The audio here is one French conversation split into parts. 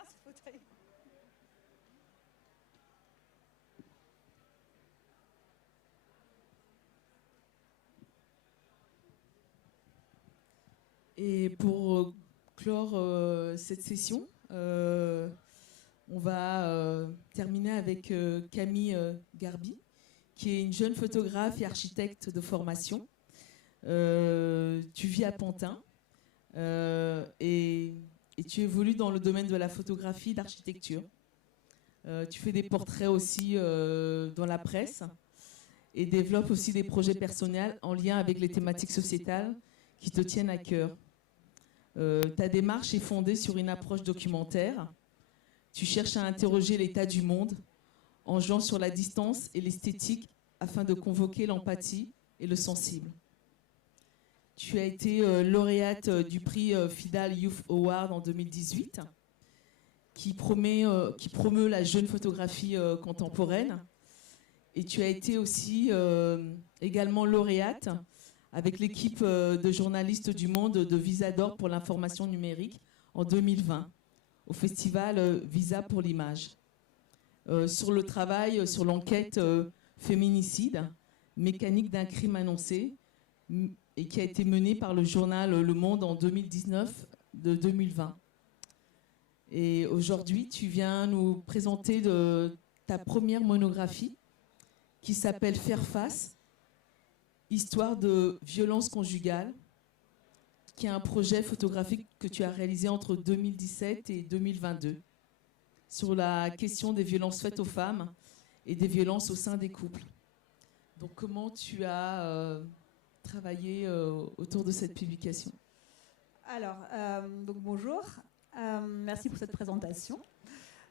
bien ce fauteuil. Et pour clore cette session, on va terminer avec Camille Garbi, qui est une jeune photographe et architecte de formation. Tu vis à Pantin et tu évolues dans le domaine de la photographie et de l'architecture. Tu fais des portraits aussi dans la presse et développes aussi des projets personnels en lien avec les thématiques sociétales qui te tiennent à cœur. Ta démarche est fondée sur une approche documentaire. Tu cherches à interroger l'état du monde en jouant sur la distance et l'esthétique afin de convoquer l'empathie et le sensible. Tu as été lauréate du prix FIDAL Youth Award en 2018, qui promeut la jeune photographie contemporaine. Et tu as été aussi également lauréate avec l'équipe de journalistes du Monde de Visa d'Or pour l'information numérique en 2020, au festival Visa pour l'image. Sur le travail, sur l'enquête féminicide, mécanique d'un crime annoncé, et qui a été menée par le journal Le Monde en 2019 de 2020. Et aujourd'hui, tu viens nous présenter ta première monographie qui s'appelle Faire face, histoire de violence conjugale, qui est un projet photographique que tu as réalisé entre 2017 et 2022 sur la question des violences faites aux femmes et des violences au sein des couples. Donc comment tu as travaillé autour de cette publication? Alors, donc bonjour, merci pour cette présentation.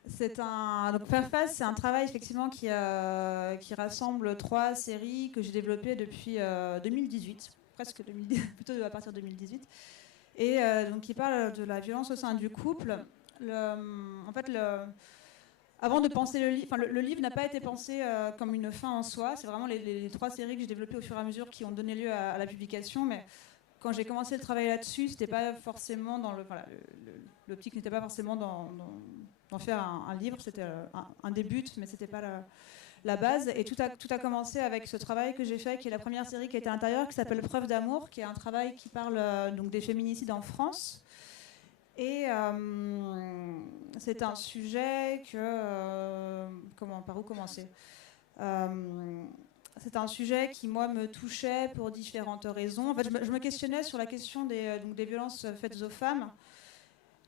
Donc Faire face, c'est un travail effectivement qui rassemble 3 séries que j'ai développées depuis 2018, presque 2010, plutôt à partir de 2018, et donc qui parle de la violence au sein du couple. Avant de penser le livre, le livre n'a pas été pensé comme une fin en soi. C'est vraiment les 3 séries que j'ai développées au fur et à mesure qui ont donné lieu à la publication, mais quand j'ai commencé le travail là-dessus, c'était pas forcément dans l'optique n'était pas forcément d'en faire un livre, c'était un début, mais c'était pas la base. Et tout a commencé avec ce travail que j'ai fait, qui est la première série qui a été à l'intérieur, qui s'appelle Preuve d'amour, qui est un travail qui parle donc des féminicides en France. Et c'est un sujet par où commencer C'est un sujet qui, moi, me touchait pour différentes raisons. En fait, je me questionnais sur la question des violences faites aux femmes,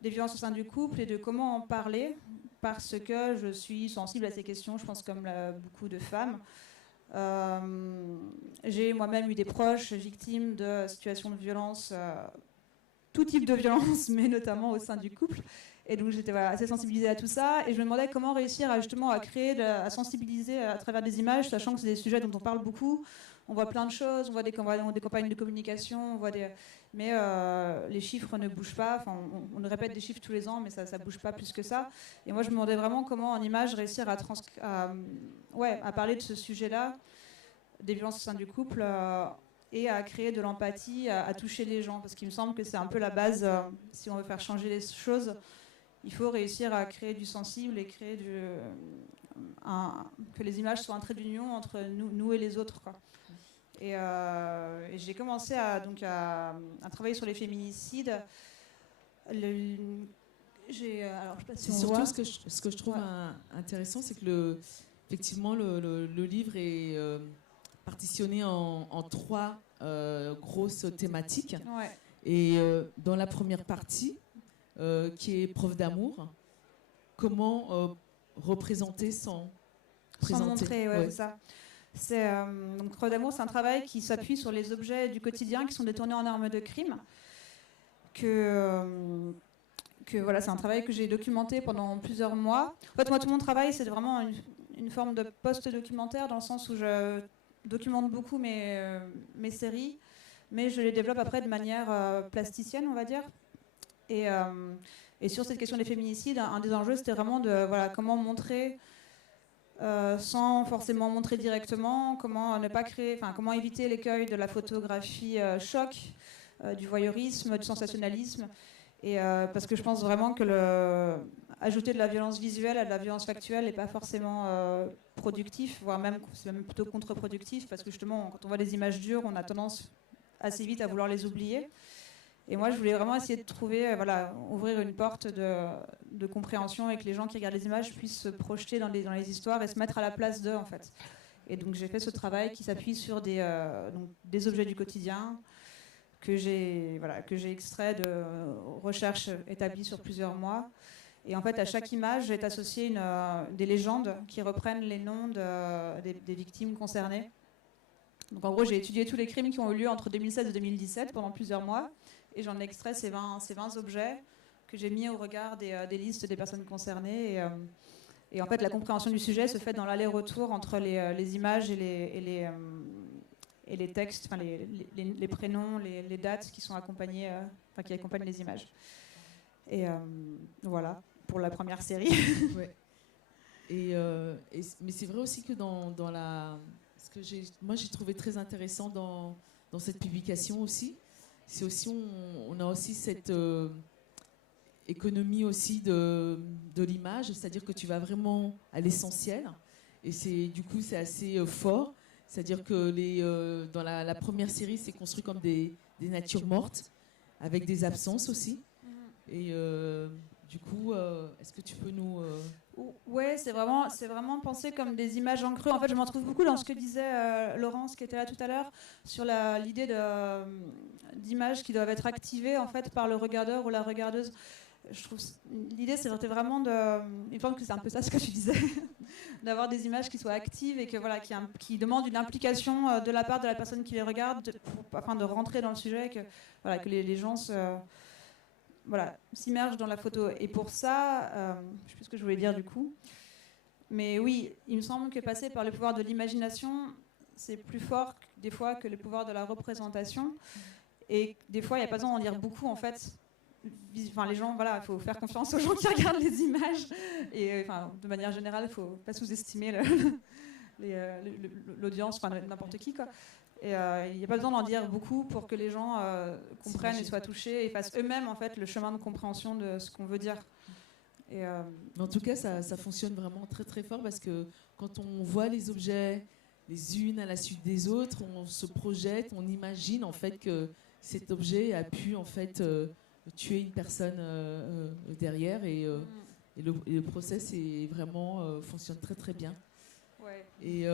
des violences au sein du couple et de comment en parler, parce que je suis sensible à ces questions, je pense, comme beaucoup de femmes. J'ai moi-même eu des proches victimes de situations de violence, tout type de violence, mais notamment au sein du couple. Et donc j'étais assez sensibilisée à tout ça, et je me demandais comment réussir à créer, à sensibiliser à travers des images, sachant que c'est des sujets dont on parle beaucoup. On voit plein de choses, on voit des campagnes de communication, mais les chiffres ne bougent pas. Enfin, on nous répète des chiffres tous les ans, mais ça ne bouge pas plus que ça. Et moi, je me demandais vraiment comment en image réussir à parler de ce sujet-là, des violences au sein du couple, et à créer de l'empathie, à toucher les gens, parce qu'il me semble que c'est un peu la base. Si on veut faire changer les choses, il faut réussir à créer du sensible et créer que les images soient un trait d'union entre nous et les autres, quoi. Et j'ai commencé à travailler sur les féminicides. C'est surtout ce que je trouve intéressant, c'est que effectivement le livre est partitionné en 3 grosses thématiques. Ouais. Et dans la première partie, qui est Preuve d'amour, comment représenter sans présenter. Sans montrer, ouais. C'est ça. Donc Preuve d'amour, c'est un travail qui s'appuie sur les objets du quotidien qui sont détournés en armes de crime. Voilà, c'est un travail que j'ai documenté pendant plusieurs mois. En fait, moi, tout mon travail, c'est vraiment une forme de post-documentaire, dans le sens où je documente beaucoup mes séries, mais je les développe après de manière plasticienne, on va dire. Et sur cette question des féminicides, un des enjeux, c'était vraiment comment montrer, sans forcément montrer directement, comment comment éviter l'écueil de la photographie choc, du voyeurisme, du sensationnalisme. Et parce que je pense vraiment que ajouter de la violence visuelle à de la violence factuelle n'est pas forcément productif, voire même, c'est même plutôt contre-productif, parce que justement, quand on voit des images dures, on a tendance assez vite à vouloir les oublier. Et moi, je voulais vraiment essayer de trouver, ouvrir une porte de compréhension et que les gens qui regardent les images puissent se projeter dans les histoires et se mettre à la place d'eux, en fait. Et donc, j'ai fait ce travail qui s'appuie sur des objets du quotidien que j'ai extrait de recherches établies sur plusieurs mois. Et en fait, à chaque image est associée des légendes qui reprennent les noms des victimes concernées. Donc, en gros, j'ai étudié tous les crimes qui ont eu lieu entre 2016 et 2017 pendant plusieurs mois. Et j'en ai extrait ces 20 objets que j'ai mis au regard des listes des personnes concernées. Et en fait, la compréhension du sujet se fait dans l'aller-retour entre les images et les textes, enfin les prénoms, les dates qui sont accompagnent les images. Et voilà, pour la première série. Ouais. Mais c'est vrai aussi que moi j'ai trouvé très intéressant dans cette publication aussi, c'est aussi on a aussi cette économie aussi de l'image, c'est-à-dire que tu vas vraiment à l'essentiel, et du coup c'est assez fort, c'est-à-dire que dans la première série c'est construit comme des natures mortes avec des absences aussi, et du coup est-ce que tu peux nous Ouais, c'est vraiment pensé comme des images en creux. En fait, je m'en trouve beaucoup dans ce que disait Laurence, qui était là tout à l'heure, sur l'idée d'images qui doivent être activées en fait par le regardeur ou la regardeuse. Je trouve l'idée, c'était vraiment il me semble que c'est un peu ça ce que tu disais, d'avoir des images qui soient actives et qui demandent une implication de la part de la personne qui les regarde, afin de rentrer dans le sujet, que les gens s'immergent dans la photo. Et pour ça, je ne sais plus ce que je voulais dire du coup, mais oui, il me semble que passer par le pouvoir de l'imagination, c'est plus fort des fois que le pouvoir de la représentation. Et des fois, il n'y a pas besoin d'en dire beaucoup en fait. Enfin, les gens, il faut faire confiance aux gens qui regardent les images. Et de manière générale, il ne faut pas sous-estimer l'audience, n'importe qui, quoi. Et il n'y a pas besoin d'en dire beaucoup pour que les gens comprennent et soient touchés et fassent eux-mêmes en fait le chemin de compréhension de ce qu'on veut dire. Et en tout cas, ça fonctionne vraiment très très fort, parce que quand on voit les objets les unes à la suite des autres, on se projette, on imagine en fait que cet objet a pu en fait tuer une personne derrière, et le process fonctionne très très bien. Ouais. Et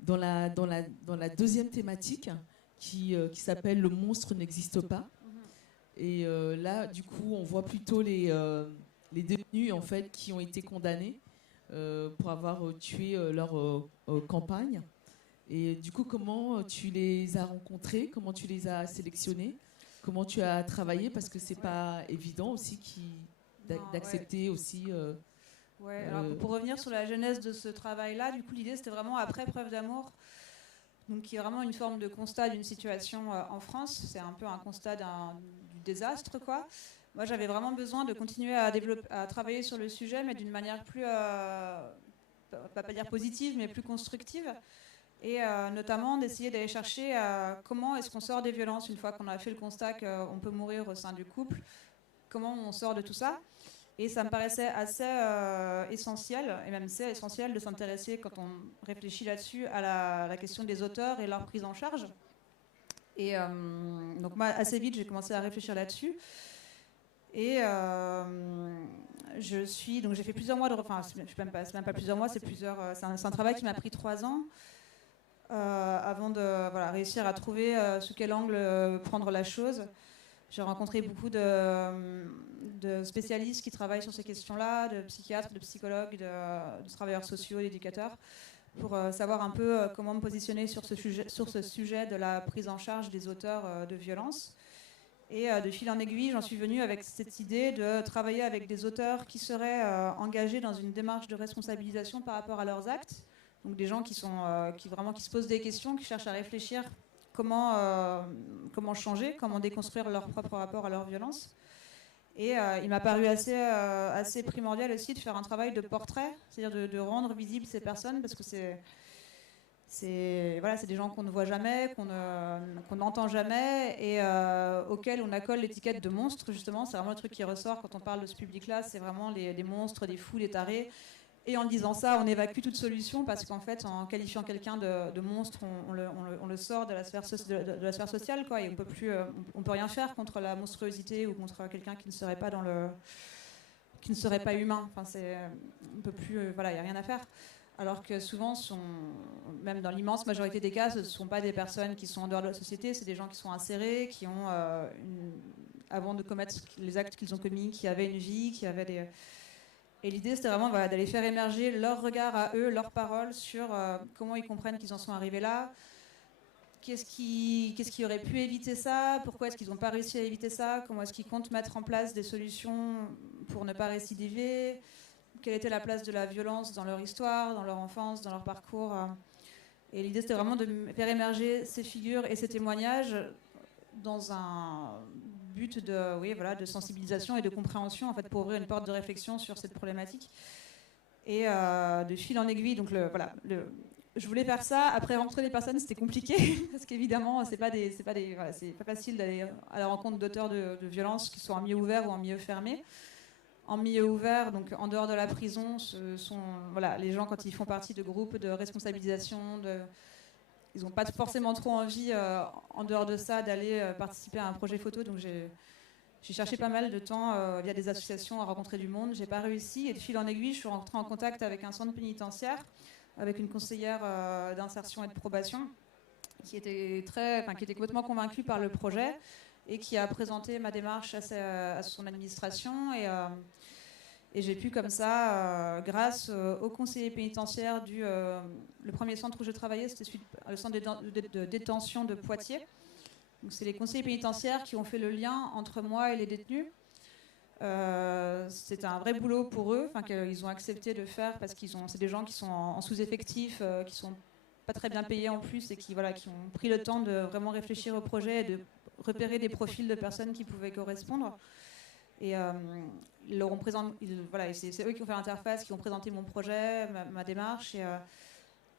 dans la deuxième thématique qui s'appelle Le monstre n'existe pas, et là du coup on voit plutôt les détenus en fait qui ont été condamnés pour avoir tué leur campagne. Et du coup, comment tu les as rencontrés, comment tu les as sélectionnés, comment tu as travaillé, parce que c'est pas évident aussi d'accepter aussi. Alors pour revenir sur la genèse de ce travail-là, du coup l'idée c'était vraiment après Preuve d'amour, donc qui est vraiment une forme de constat d'une situation en France. C'est un peu un constat du désastre, quoi. Moi j'avais vraiment besoin de continuer à travailler sur le sujet, mais d'une manière plus, pas dire positive, mais plus constructive. Et notamment d'essayer d'aller chercher comment est-ce qu'on sort des violences une fois qu'on a fait le constat qu'on peut mourir au sein du couple, comment on sort de tout ça. Et ça me paraissait assez essentiel, et même c'est essentiel de s'intéresser, quand on réfléchit là-dessus, à la question des auteurs et leur prise en charge. Et donc moi, assez vite, j'ai commencé à réfléchir là-dessus. Et j'ai fait plusieurs mois c'est même pas plusieurs mois, c'est un travail qui m'a pris 3 ans. Avant de réussir à trouver sous quel angle prendre la chose. J'ai rencontré beaucoup de spécialistes qui travaillent sur ces questions-là, de psychiatres, de psychologues, de travailleurs sociaux, d'éducateurs, pour savoir un peu comment me positionner sur ce sujet de la prise en charge des auteurs de violences. Et de fil en aiguille, j'en suis venue avec cette idée de travailler avec des auteurs qui seraient engagés dans une démarche de responsabilisation par rapport à leurs actes. Donc des gens qui se posent des questions, qui cherchent à réfléchir comment changer, comment déconstruire leur propre rapport à leur violence. Et il m'a paru assez primordial aussi de faire un travail de portrait, c'est-à-dire de rendre visibles ces personnes, parce que voilà, c'est des gens qu'on ne voit jamais, qu'on n'entend jamais et auxquels on accole l'étiquette de monstre, justement. C'est vraiment le truc qui ressort quand on parle de ce public-là, c'est vraiment des monstres, des fous, des tarés. Et en disant ça, on évacue toute solution parce qu'en fait, en qualifiant quelqu'un de monstre, on le sort de la sphère, de la sphère sociale, quoi, et on peut rien faire contre la monstruosité ou contre quelqu'un qui ne serait pas qui ne serait pas humain. Enfin, on peut plus, voilà, il y a rien à faire. Alors que souvent, même dans l'immense majorité des cas, ce ne sont pas des personnes qui sont en dehors de la société, c'est des gens qui sont insérés, qui ont, avant de commettre les actes qu'ils ont commis, qui avaient une vie, qui avaient des... Et l'idée, c'était vraiment d'aller faire émerger leur regard à eux, leurs paroles sur comment ils comprennent qu'ils en sont arrivés là, qu'est-ce qui aurait pu éviter ça, pourquoi est-ce qu'ils n'ont pas réussi à éviter ça, comment est-ce qu'ils comptent mettre en place des solutions pour ne pas récidiver, quelle était la place de la violence dans leur histoire, dans leur enfance, dans leur parcours. Et l'idée, c'était vraiment de faire émerger ces figures et ces témoignages dans un but de sensibilisation et de compréhension, en fait, pour ouvrir une porte de réflexion sur cette problématique. Et de fil en aiguille, donc je voulais faire ça. Après, rencontrer les personnes, c'était compliqué parce qu'évidemment, c'est pas facile d'aller à la rencontre d'auteurs de violences, qu'ils soient en milieu ouvert ou en milieu fermé. En milieu ouvert, donc en dehors de la prison, ce sont les gens quand ils font partie de groupes de responsabilisation, ils n'ont pas forcément trop envie, en dehors de ça, d'aller participer à un projet photo. Donc j'ai cherché pas mal de temps via des associations à rencontrer du monde. J'ai pas réussi. Et de fil en aiguille, je suis rentrée en contact avec un centre pénitentiaire, avec une conseillère d'insertion et de probation, qui était complètement convaincue par le projet et qui a présenté ma démarche à son administration. Et j'ai pu comme ça, grâce au conseiller pénitentiaire le premier centre où je travaillais, c'était le centre de détention de Poitiers. Donc c'est les conseillers pénitentiaires qui ont fait le lien entre moi et les détenus. C'était un vrai boulot pour eux, qu'ils ont accepté de faire parce c'est des gens qui sont en sous-effectif, qui sont pas très bien payés en plus et qui ont pris le temps de vraiment réfléchir au projet et de repérer des profils de personnes qui pouvaient correspondre. Et ils leur ont c'est eux qui ont fait l'interface, qui ont présenté mon projet, ma démarche. Et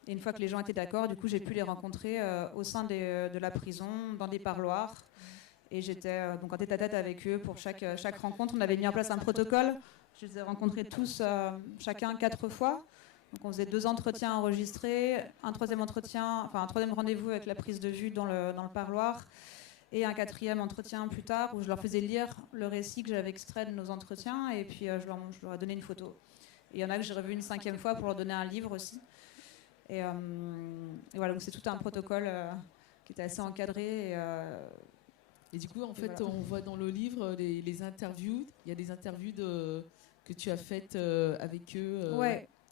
une fois que les gens étaient d'accord, du coup, j'ai pu les rencontrer au sein de la prison, dans des parloirs. Et j'étais donc en tête-à-tête avec eux pour chaque rencontre. On avait mis en place un protocole. Je les ai rencontrés tous, chacun 4 fois. Donc on faisait 2 entretiens enregistrés, un troisième rendez-vous avec la prise de vue dans le parloir. Et un 4e entretien plus tard où je leur faisais lire le récit que j'avais extrait de nos entretiens et puis je leur ai donné une photo. Et il y en a que j'ai revu une 5e fois pour leur donner un livre aussi. Et voilà, donc c'est tout un protocole qui était assez encadré. Et du coup, en fait, voilà. On voit dans le livre les interviews. Il y a des interviews que tu as faites avec eux.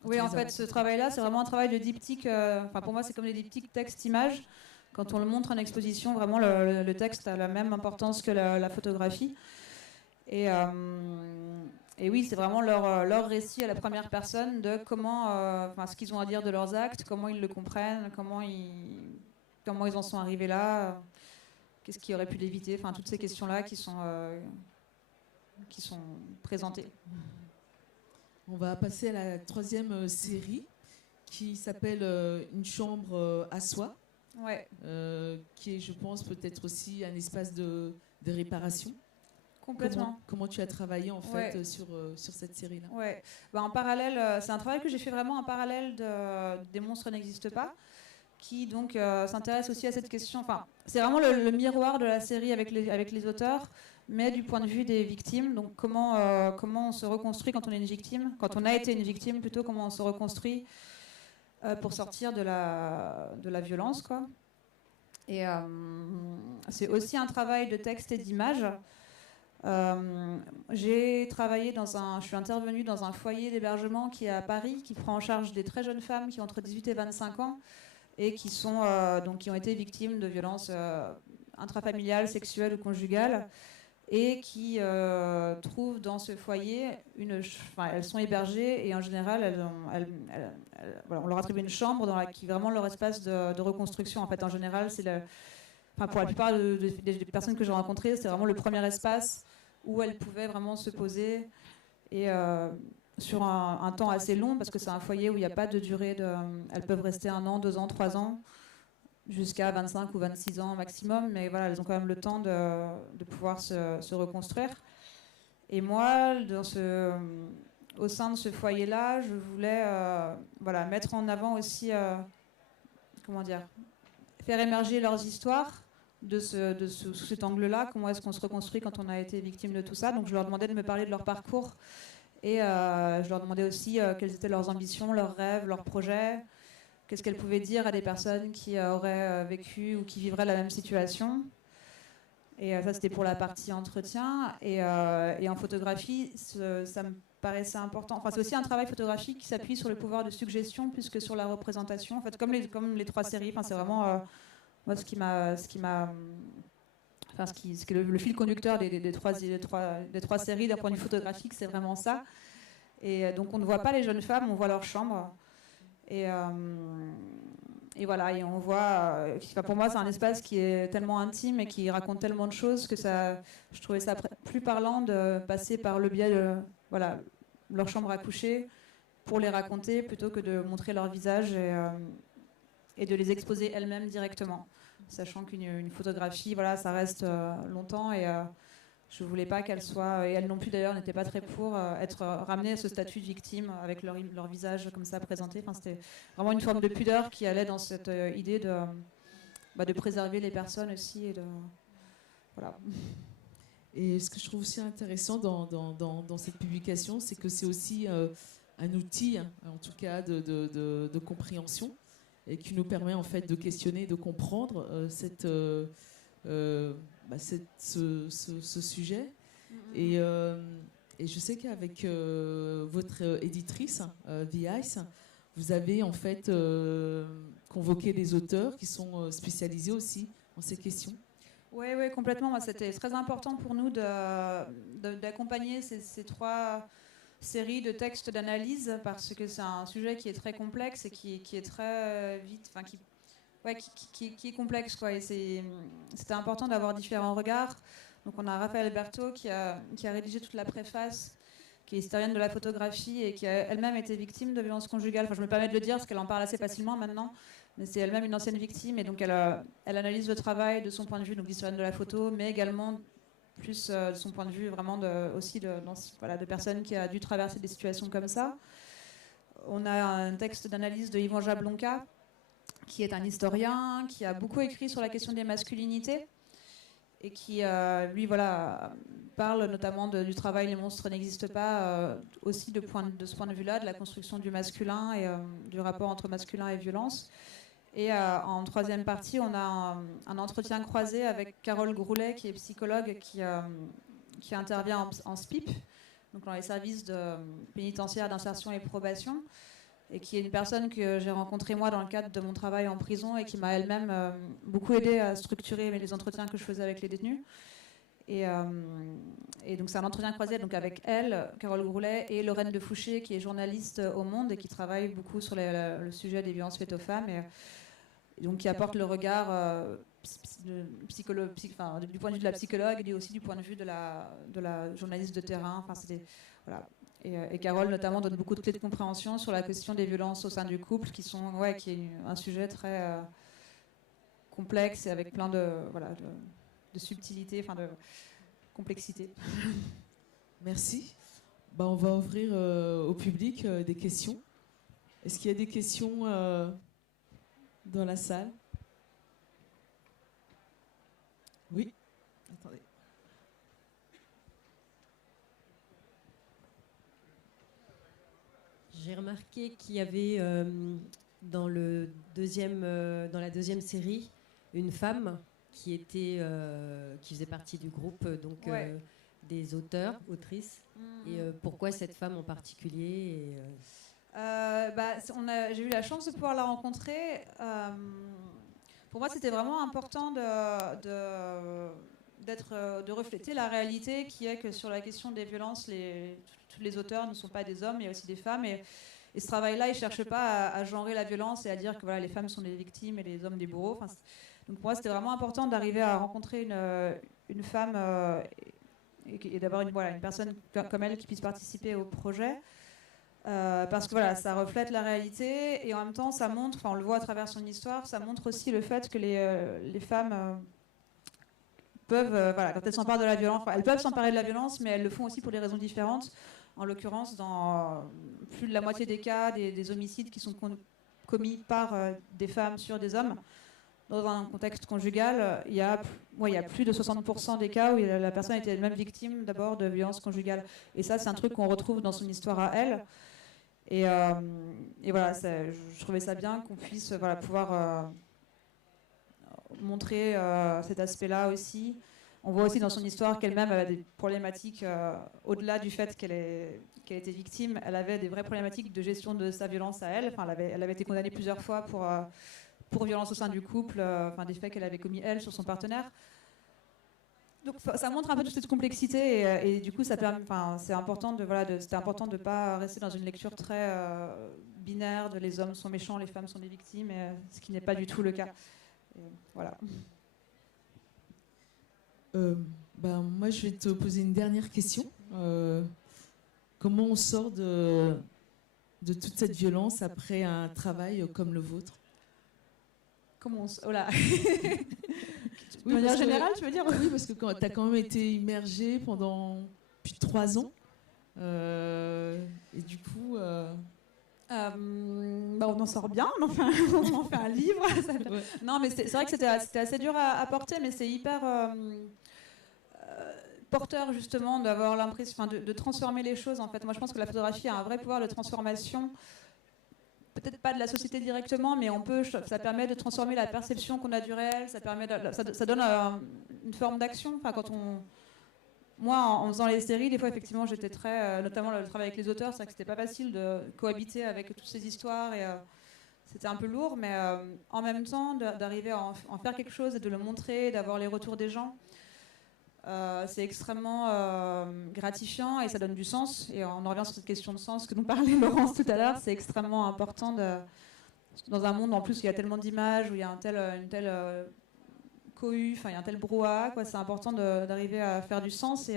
Oui, en fait, ce travail-là, c'est vraiment un travail de diptyque. Pour moi, c'est comme des diptyques texte-image. Quand on le montre en exposition, vraiment, le texte a la même importance que la photographie. Et oui, c'est vraiment leur récit à la première personne de comment, ce qu'ils ont à dire de leurs actes, comment ils le comprennent, comment ils en sont arrivés là, qu'est-ce qui aurait pu l'éviter, toutes ces questions-là qui sont présentées. On va passer à la 3e série qui s'appelle Une chambre à soi. Ouais. Qui est, je pense, peut-être aussi un espace de réparation. Complètement. Comment tu as travaillé en fait sur cette série-là? Ouais. En parallèle, c'est un travail que j'ai fait vraiment en parallèle Des monstres n'existent pas, qui donc s'intéresse aussi à cette question. C'est vraiment le miroir de la série avec les auteurs, mais du point de vue des victimes. Donc comment on se reconstruit quand on est une victime, quand on a été une victime plutôt, comment on se reconstruit pour sortir de la violence, quoi. Et c'est aussi un travail de texte et d'image. Je suis intervenue dans un foyer d'hébergement qui est à Paris, qui prend en charge des très jeunes femmes qui ont entre 18 et 25 ans et qui ont été victimes de violences intrafamiliales, sexuelles ou conjugales, et qui trouvent dans ce foyer elles sont hébergées et en général on leur attribue une chambre qui est vraiment leur espace de reconstruction. En fait, en général, pour la plupart des personnes que j'ai rencontrées, c'est vraiment le premier espace où elles pouvaient vraiment se poser et sur un temps assez long, parce que c'est un foyer où il n'y a pas de durée. Elles peuvent rester 1 an, 2 ans, 3 ans, jusqu'à 25 ou 26 ans maximum, mais voilà, elles ont quand même le temps de pouvoir se reconstruire. Et moi, au sein de ce foyer-là, je voulais voilà, mettre en avant aussi, comment dire, faire émerger leurs histoires sous cet angle-là, comment est-ce qu'on se reconstruit quand on a été victime de tout ça. Donc je leur demandais de me parler de leur parcours et je leur demandais aussi quelles étaient leurs ambitions, leurs rêves, leurs projets, qu'est-ce qu'elles pouvaient dire à des personnes qui auraient vécu ou qui vivraient la même situation. Et ça, c'était pour la partie entretien. Et en photographie, ça me paraissait important. Enfin, c'est aussi un travail photographique qui s'appuie sur le pouvoir de suggestion plus que sur la représentation. En fait, comme les 3 séries, enfin, c'est vraiment moi ce qui est le fil conducteur des trois séries d'un point de vue photographique, c'est vraiment ça. Et donc, on ne voit pas les jeunes femmes, on voit leur chambre. Et voilà, et on voit, pour moi, c'est un espace qui est tellement intime et qui raconte tellement de choses que je trouvais ça plus parlant de passer par le biais de voilà, leur chambre à coucher pour les raconter plutôt que de montrer leur visage et de les exposer elles-mêmes directement. Sachant qu'une photographie, voilà, ça reste longtemps et je ne voulais pas qu'elles soient, et elles non plus d'ailleurs n'étaient pas très pour être ramenées à ce statut de victime avec leur visage comme ça présenté. Enfin, c'était vraiment une forme de pudeur qui allait dans cette idée de préserver les personnes aussi. Voilà. Et ce que je trouve aussi intéressant dans cette publication, c'est que c'est aussi un outil, en tout cas, de compréhension et qui nous permet en fait de questionner, de comprendre ce sujet. Et je sais qu'avec votre éditrice, V-Ice, vous avez en fait convoqué des auteurs qui sont spécialisés aussi en ces questions. Oui, complètement. Moi, c'était très important pour nous d'accompagner ces 3 séries de textes d'analyse parce que c'est un sujet qui est très complexe et qui est très vite, enfin qui est complexe, quoi. Et c'était important d'avoir différents regards. Donc on a Raphaël Berthaud qui a rédigé toute la préface, qui est historienne de la photographie et qui a elle-même été victime de violences conjugales. Enfin, je me permets de le dire parce qu'elle en parle assez facilement maintenant, mais c'est elle-même une ancienne victime et donc elle analyse le travail de son point de vue, donc d'historienne de la photo, mais également plus de son point de vue vraiment de personnes qui a dû traverser des situations comme ça. On a un texte d'analyse de Yvan Jablonka, qui est un historien, qui a beaucoup écrit sur la question des masculinités et qui, lui, voilà, parle notamment du travail Les monstres n'existent pas, aussi de ce point de vue-là, de la construction du masculin et du rapport entre masculin et violence. Et en 3e partie, on a un entretien croisé avec Carole Groulet, qui est psychologue, qui intervient en SPIP, donc dans les services pénitentiaires d'insertion et probation, et qui est une personne que j'ai rencontrée moi dans le cadre de mon travail en prison et qui m'a elle-même beaucoup aidé à structurer les entretiens que je faisais avec les détenus. Et donc c'est un entretien croisé donc avec elle, Carole Groulet, et Lorraine de Fouché, qui est journaliste au Monde et qui travaille beaucoup sur le sujet des violences faites aux femmes. Et donc qui apporte le regard du point de vue de la psychologue et aussi du point de vue de la journaliste de terrain. Enfin, voilà. Et Carole notamment donne beaucoup de clés de compréhension sur la question des violences au sein du couple, qui est un sujet très complexe et avec plein de subtilité, enfin de complexité. Merci. On va ouvrir au public des questions. Est-ce qu'il y a des questions dans la salle? Oui. Attendez. J'ai remarqué qu'il y avait dans la deuxième série une femme qui faisait partie du groupe des auteurs, autrices. Et pourquoi cette femme en particulier j'ai eu la chance de pouvoir la rencontrer. Pour moi, c'était vraiment important de refléter la réalité qui est que sur la question des violences, tous les auteurs ne sont pas des hommes, il y a aussi des femmes. Et ce travail-là, il ne cherche pas à genrer la violence et à dire que voilà, les femmes sont des victimes et les hommes des bourreaux. Donc pour moi, c'était vraiment important d'arriver à rencontrer une femme et d'avoir une personne comme elle qui puisse participer au projet. parce que voilà, ça reflète la réalité et en même temps, ça montre, on le voit à travers son histoire, ça montre aussi le fait que les femmes peuvent, voilà, quand elles s'emparent de la violence, elles peuvent s'emparer de la violence, mais elles le font aussi pour des raisons différentes. En l'occurrence, dans plus de la moitié des cas, des homicides qui sont commis par des femmes sur des hommes, dans un contexte conjugal, il y a plus de 60% des cas où la personne était elle-même victime d'abord de violences conjugales. Et ça, c'est un truc qu'on retrouve dans son histoire à elle. Et voilà, je trouvais ça bien qu'on puisse pouvoir montrer cet aspect-là aussi. On voit aussi dans son histoire qu'elle-même avait des problématiques, au-delà du fait qu'elle était victime, elle avait des vraies problématiques de gestion de sa violence à elle. Enfin, elle avait été condamnée plusieurs fois pour violence au sein du couple, des faits qu'elle avait commis elle sur son partenaire. Donc ça montre un peu toute cette complexité et du coup, c'est important c'était important de ne pas rester dans une lecture très binaire de les hommes sont méchants, les femmes sont des victimes, ce qui n'est pas du tout le cas. Et voilà. Moi, je vais te poser une dernière question. Comment on sort de toute cette violence après un travail comme le vôtre? Comment on sort... Oh là. De Oui, manière générale, tu veux dire? Oui, parce que tu as quand même été immergée pendant plus de 3 ans. Et du coup... on en sort bien, on en fait un livre. Ouais. Non, mais c'est vrai que c'était assez dur à porter, mais c'est hyper porteur justement d'avoir l'impression de transformer les choses. En fait, moi je pense que la photographie a un vrai pouvoir de transformation. Peut-être pas de la société directement, mais ça permet de transformer la perception qu'on a du réel. Ça donne une forme d'action. Enfin, moi, en faisant les séries, des fois, effectivement, j'étais notamment le travail avec les auteurs, c'est vrai que c'était pas facile de cohabiter avec toutes ces histoires et c'était un peu lourd, mais en même temps, d'arriver à en faire quelque chose et de le montrer, d'avoir les retours des gens, c'est extrêmement gratifiant et ça donne du sens. Et on en revient sur cette question de sens que nous parlait Laurence tout à l'heure. C'est extrêmement important dans un monde en plus où il y a tellement d'images, où il y a une telle cohue, il y a un tel brouhaha, c'est important d'arriver à faire du sens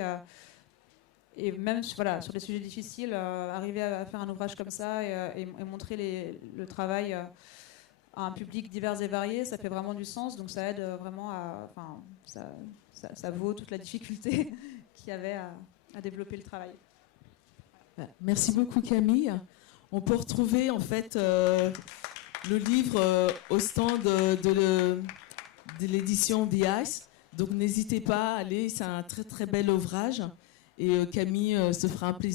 et même sur des sujets difficiles, arriver à faire un ouvrage comme ça et montrer le travail à un public divers et varié, ça fait vraiment du sens. Donc ça aide vraiment ça vaut toute la difficulté qu'il y avait à développer le travail. Merci beaucoup Camille. On peut retrouver en fait le livre au stand de l'édition The Ice. Donc n'hésitez pas à aller, c'est un très très bel ouvrage. Et Camille se fera un plaisir